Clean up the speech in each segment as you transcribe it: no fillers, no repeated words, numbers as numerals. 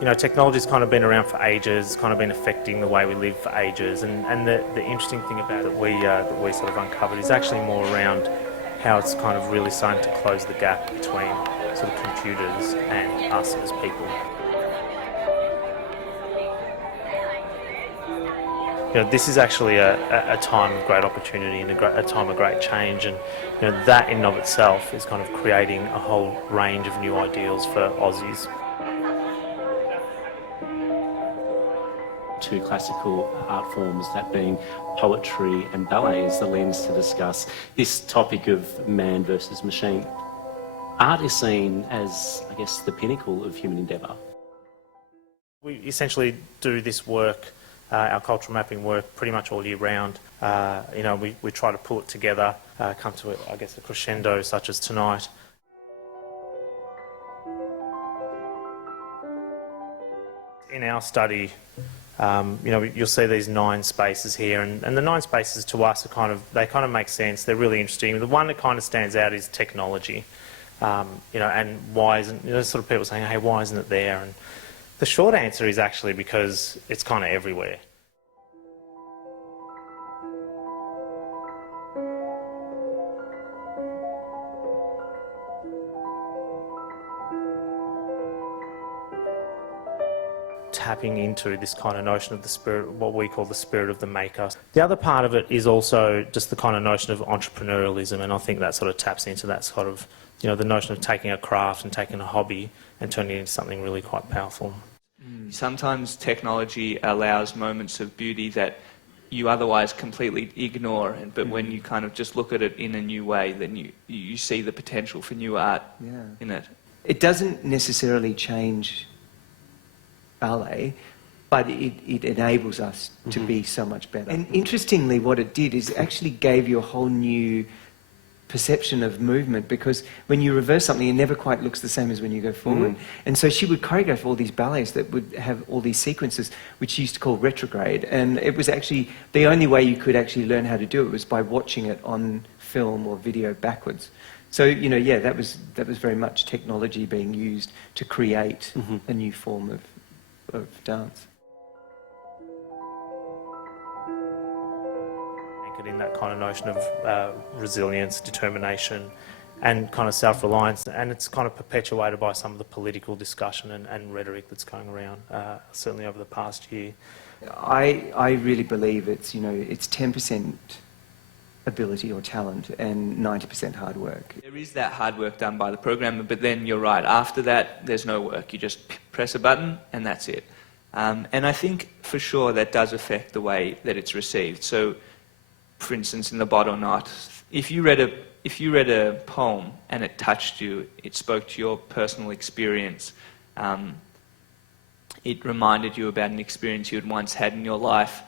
You know, technology's kind of been around for ages, kind of been affecting the way we live for ages, and the interesting thing about it that we sort of uncovered is actually more around how it's kind of really starting to close the gap between sort of computers and us as people. You know, this is actually a time of great opportunity and a time of great change, and you know, that in and of itself is kind of creating a whole range of new ideals for Aussies. Two classical art forms, that being poetry and ballet, is the lens to discuss this topic of man versus machine. Art is seen as, I guess, the pinnacle of human endeavour. We essentially do this work, our cultural mapping work, pretty much all year round. You know, we try to pull it together, come to, I guess, a crescendo such as tonight. In our study, you know, you'll see these 9 spaces here, and the 9 spaces to us are they kind of make sense. They're really interesting. The one that kind of stands out is technology. You know, and why isn't, you know, sort of people saying, hey, why isn't it there? And the short answer is actually because it's kind of everywhere. Tapping into this kind of notion of the spirit, what we call the spirit of the maker. The other part of it is also just the kind of notion of entrepreneurialism, and I think that sort of taps into that sort of, you know, the notion of taking a craft and taking a hobby and turning it into something really quite powerful. Sometimes technology allows moments of beauty that you otherwise completely ignore, but when you kind of just look at it in a new way, then you see the potential for new art in it. It doesn't necessarily change ballet, but it enables us to be so much better. And interestingly, what it did is it actually gave you a whole new perception of movement, because when you reverse something, it never quite looks the same as when you go forward. And so she would choreograph all these ballets that would have all these sequences, which she used to call retrograde. And it was actually, the only way you could actually learn how to do it was by watching it on film or video backwards. So, you know, yeah, that was very much technology being used to create a new form of dance. In that kind of notion of resilience, determination, and kind of self-reliance, and it's kind of perpetuated by some of the political discussion and rhetoric that's going around, certainly over the past year. I really believe it's, you know, it's 10% ability or talent and 90% hard work. There is that hard work done by the programmer, but then you're right, after that there's no work. You just press a button and that's it. And I think for sure that does affect the way that it's received. So, for instance, in The Bot or Not, if you read a poem and it touched you, it spoke to your personal experience, it reminded you about an experience you had once had in your life,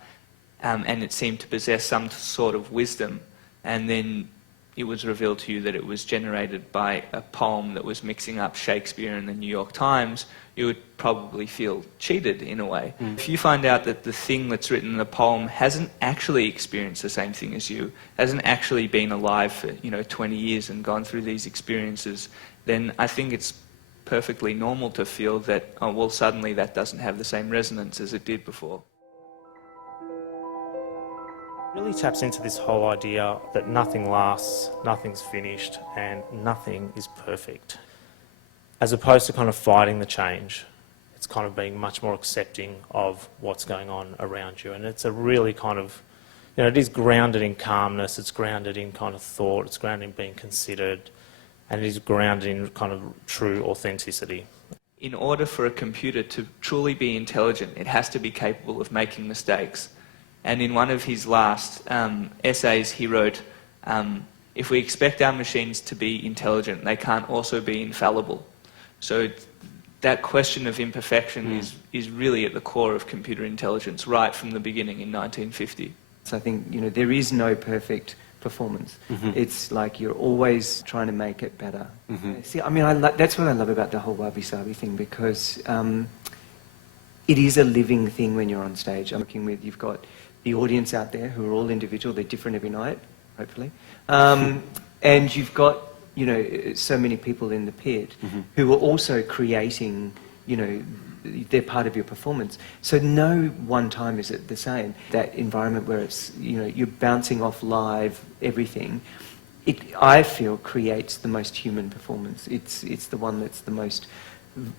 and it seemed to possess some sort of wisdom, and then it was revealed to you that it was generated by a poem that was mixing up Shakespeare and the New York Times, you would probably feel cheated in a way. If you find out that the thing that's written in the poem hasn't actually experienced the same thing as you, hasn't actually been alive for, 20 years and gone through these experiences, then I think it's perfectly normal to feel that, oh, well, suddenly that doesn't have the same resonance as it did before. Really taps into this whole idea that nothing lasts, nothing's finished, and nothing is perfect. As opposed to kind of fighting the change, it's kind of being much more accepting of what's going on around you. And it's a really kind of, it is grounded in calmness, it's grounded in kind of thought, it's grounded in being considered, and it is grounded in kind of true authenticity. In order for a computer to truly be intelligent, it has to be capable of making mistakes. And in one of his last essays, he wrote, if we expect our machines to be intelligent, they can't also be infallible. So that question of imperfection is really at the core of computer intelligence right from the beginning in 1950. So I think, there is no perfect performance. It's like you're always trying to make it better. See, I mean, that's what I love about the whole wabi-sabi thing, because it is a living thing when you're on stage. I'm working with, you've got the audience out there who are all individual, they're different every night, hopefully. And you've got, so many people in the pit who are also creating, they're part of your performance. So no one time is it the same. That environment where it's, you know, you're bouncing off live everything, it, I feel, creates the most human performance. It's the one that's the most,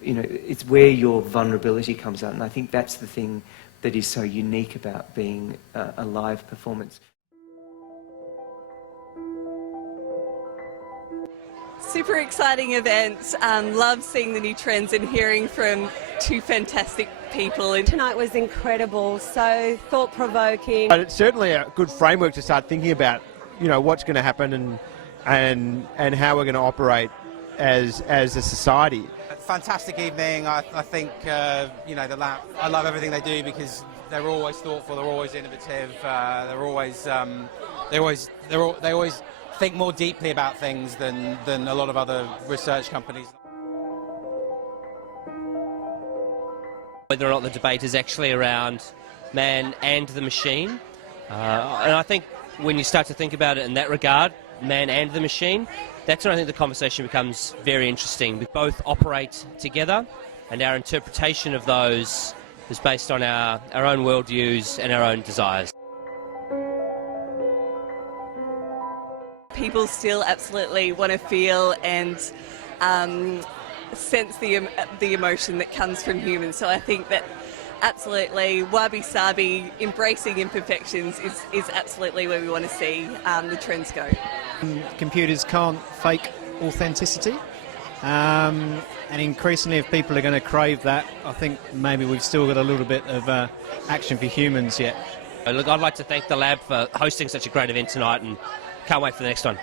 you know, it's where your vulnerability comes out, and I think that's the thing that is so unique about being a live performance. Super exciting event. Love seeing the new trends and hearing from two fantastic people. Tonight was incredible, so thought-provoking. It's certainly a good framework to start thinking about, you know, what's going to happen and how we're going to operate as a society. Fantastic evening. I think you know, the lab. I love everything they do because they're always thoughtful. They're always innovative. They always think more deeply about things than a lot of other research companies. Whether or not the debate is actually around man and the machine, and I think when you start to think about it in that regard, man and the machine, that's when I think the conversation becomes very interesting. We both operate together, and our interpretation of those is based on our own worldviews and our own desires. People still absolutely want to feel and sense the emotion that comes from humans. So I think that absolutely wabi-sabi, embracing imperfections is absolutely where we want to see the trends go. Computers can't fake authenticity, and increasingly if people are going to crave that, I think maybe we've still got a little bit of action for humans yet. Look, I'd like to thank the lab for hosting such a great event tonight, and can't wait for the next one.